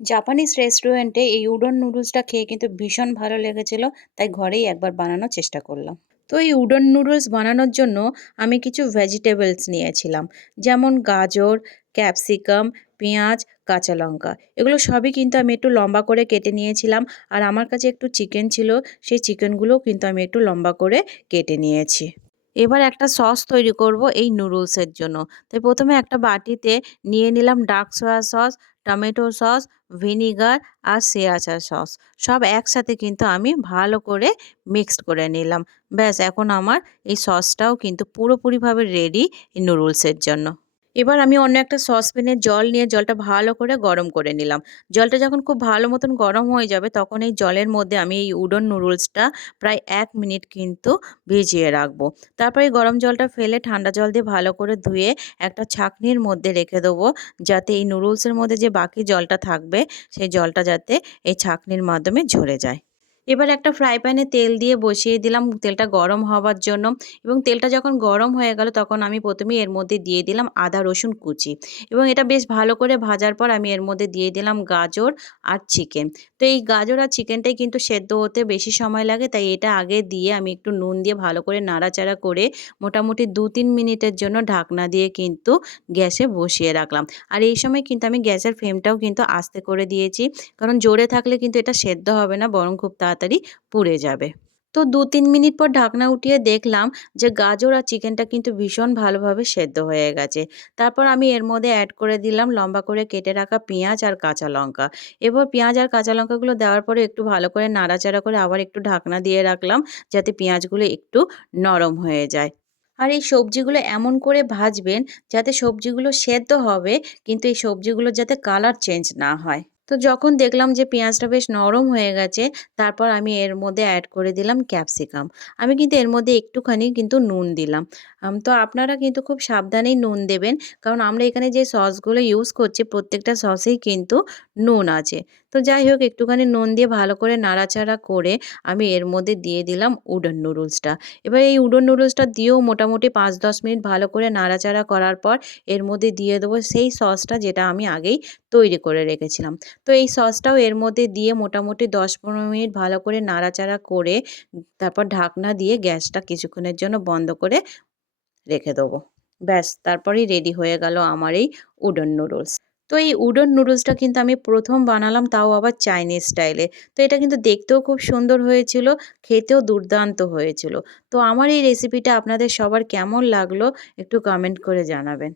Japanese রেস্টুরেন্টে এই wouldn't নুডলসটা খেয়ে কিন্তু ভীষণ ভালো লেগেছিল, তাই ঘরেই একবার বানানোর চেষ্টা করলাম। তো এই উডন নুডলস বানানোর জন্য আমি কিছু ভেজিটেবলস নিয়েছিলাম, যেমন গাজর ক্যাপসিকাম পেঁয়াজ, কাঁচা লঙ্কা। এগুলো সবই কিন্তু আমি একটু লম্বা করে কেটে নিয়েছিলাম, আর আমার কাছে একটু চিকেন ছিল, সেই চিকেনগুলোও কিন্তু আমি একটু লম্বা করে কেটে নিয়েছি। এবার একটা সস তৈরি করব এই নুডলসের জন্য। তাই প্রথমে একটা বাটিতে নিয়ে নিলাম dark soya sauce tomato sauce, vinegar আর সয়া সস। সব একসাথে কিন্তু আমি ভালো করে মিক্সড করে নিলাম। ব্যাস, এখন আমার এই সসটাও কিন্তু পুরোপুরিভাবে রেডি নুডলসের জন্য। এবার আমি অন্য একটা সসপ্যানে জল নিয়ে জলটা ভালো করে গরম করে নিলাম। জলটা যখন খুব ভালো মতন গরম হয়ে যাবে, তখন এই জলের মধ্যে আমি এই উডন নুডলসটা প্রায় এক মিনিট কিন্তু ভিজিয়ে রাখব। তারপরে গরম জলটা ফেলে ঠান্ডা জল দিয়ে ভালো করে ধুয়ে একটা ছাকনির মধ্যে রেখে দেবো, যাতে এই নুডলসের মধ্যে যে বাকি জলটা থাকবে, সেই জলটা যাতে এই ছাকনির মাধ্যমে ঝরে যায়। এবার একটা ফ্রাই প্যানে তেল দিয়ে বসিয়ে দিলাম। তেলটা গরম হওয়ার জন্য এবং তেলটা যখন গরম হয়ে গেল তখন আমি প্রথমেই এর মধ্যে দিয়ে দিলাম আদা, রসুন কুচি এবং এটা বেশ ভালো করে ভাজার পর আমি এর মধ্যে দিয়ে দিলাম গাজর আর চিকেন তো এই গাজর আর চিকেনটাই কিন্তু সেদ্ধ হতে বেশি সময় লাগে, তাই এটা আগে দিয়ে আমি একটু নুন দিয়ে ভালো করে নাড়াচাড়া করে মোটামুটি দু তিন মিনিটের জন্য ঢাকনা দিয়ে কিন্তু গ্যাসে বসিয়ে রাখলাম। আর এই সময় কিন্তু আমি গ্যাসের ফ্লেমটাও কিন্তু আস্তে করে দিয়েছি, কারণ জোরে থাকলে কিন্তু এটা সেদ্ধ হবে না, বরং খুব তাড়াতাড়ি পুড়ে যাবে। তো দু তিন মিনিট পর ঢাকনা উঠিয়ে দেখলাম যে গাজর আর চিকেনটা কিন্তু ভীষণ ভালোভাবে সেদ্ধ হয়ে গেছে। তারপর আমি এর মধ্যে অ্যাড করে দিলাম লম্বা করে কেটে রাখা পেঁয়াজ আর কাঁচা লঙ্কা। এবার পেঁয়াজ আর কাঁচা লঙ্কাগুলো দেওয়ার পরে একটু ভালো করে নাড়াচাড়া করে আবার একটু ঢাকনা দিয়ে রাখলাম যাতে পেঁয়াজগুলো একটু নরম হয়ে যায়। আর এই সবজিগুলো এমন করে ভাজবেন যাতে সবজিগুলো সেদ্ধ হবে কিন্তু এই সবজিগুলো যাতে কালার চেঞ্জ না হয়। তো যখন দেখলাম যে পেঁয়াজটা বেশ নরম হয়ে গেছে, তারপর আমি এর মধ্যে অ্যাড করে দিলাম ক্যাপসিকাম আমি কিন্তু এর মধ্যে একটুখানি কিন্তু নুন দিলাম। তো আপনারা কিন্তু খুব সাবধানেই নুন দেবেন। কারণ আমরা এখানে যে সসগুলো ইউজ করছি, প্রত্যেকটা সসেই কিন্তু নুন আছে। তো যাই হোক, একটুখানি নুন দিয়ে ভালো করে নাড়াচাড়া করে আমি এর মধ্যে দিয়ে দিলাম উডন নুডলসটা। এবার এই উডন নুডলসটা দিয়েও মোটামুটি পাঁচ দশ মিনিট ভালো করে নাড়াচাড়া করার পর এর মধ্যে দিয়ে দেবো সেই সসটা যেটা আমি আগেই তৈরি করে রেখেছিলাম। তো এই সসটাও এর মধ্যে দিয়ে মোটামুটি দশ পনেরো মিনিট ভালো করে নাড়াচাড়া করে, তারপর ঢাকনা দিয়ে গ্যাসটা কিছুক্ষণের জন্য বন্ধ করে রেখে দেবো। ব্যাস, তারপরেই রেডি হয়ে গেল আমার এই উডন নুডলস তো এই উডন নুডলসটা কিন্তু আমি প্রথম বানালাম তাও আবার চাইনিজ স্টাইলে তো এটা কিন্তু দেখতেও খুব সুন্দর হয়েছিল, খেতেও দুর্দান্ত হয়েছিল। তো আমার এই রেসিপিটা আপনাদের সবার কেমন লাগল একটু কমেন্ট করে জানাবেন।